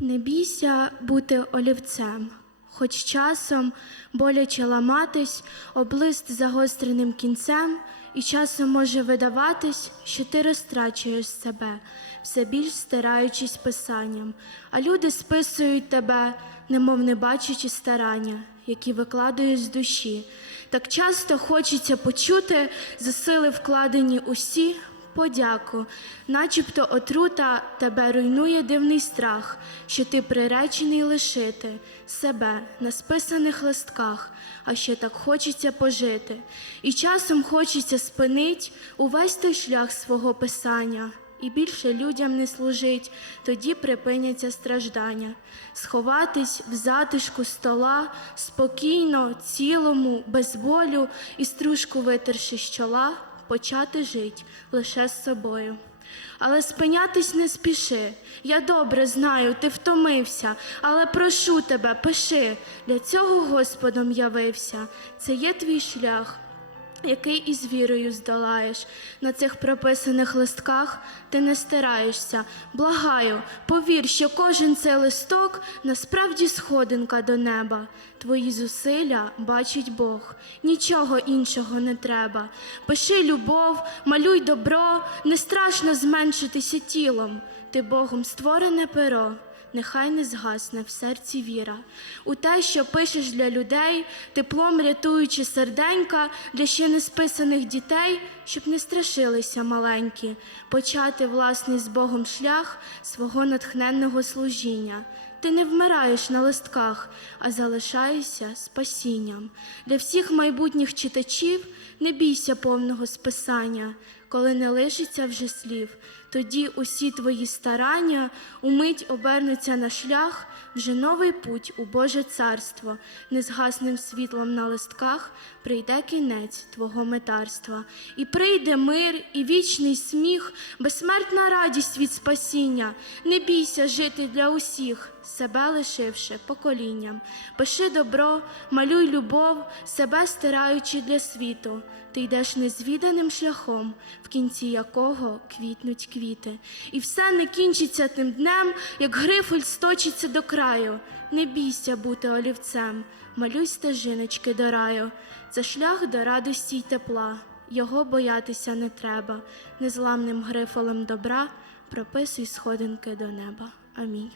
Не бійся бути олівцем, хоч часом боляче ламатись, облист загостреним кінцем, і часом може видаватись, що ти розтрачуєш себе, все більш стираючись писанням, а люди списують тебе, немов не бачачи старання, які викладаєш з душі. Так часто хочеться почути за сили вкладені усі подяку, начебто отрута тебе руйнує дивний страх, що ти приречений лишити себе на списаних листках, а ще так хочеться пожити. І часом хочеться спинить увесь той шлях свого писання. І більше людям не служить, тоді припиняться страждання. Сховатись в затишку стола, спокійно, цілому, без болю, і стружку витерши з чола, почати жить лише з собою. Але спинятись не спіши. Я добре знаю, ти втомився, але прошу тебе, пиши. Для цього Господом явився. Це є твій шлях який із вірою здолаєш. На цих прописаних листках ти не стираєшся. Благаю, повір, що кожен цей листок насправді сходинка до неба. Твої зусилля бачить Бог, нічого іншого не треба. Пиши любов, малюй добро, не страшно зменшитися тілом. Ти Богом створене перо нехай не згасне в серці віра. У те, що пишеш для людей, теплом рятуючи серденька для ще не списаних дітей, щоб не страшилися маленькі, почати власний з Богом шлях свого натхненного служіння. Ти не вмираєш на листках, а залишаєшся спасінням. Для всіх майбутніх читачів не бійся повного списання, коли не лишиться вже слів. Тоді усі твої старання умить обернуться на шлях, вже новий путь у Боже царство, незгасним світлом на листках прийде кінець твого метарства, і прийде мир, і вічний сміх, безсмертна радість від спасіння. Не бійся жити для усіх, себе лишивши поколінням. Пиши добро, малюй любов, себе стираючи для світу. Ти йдеш незвіданим шляхом, в кінці якого квітнуть квіти. І все не кінчиться тим днем, як грифель сточиться до краю. Не бійся бути олівцем, малюй стежиночки до раю. Це шлях до радості й тепла. Його боятися не треба. Незламним грифелем добра прописуй сходинки до неба. Амінь.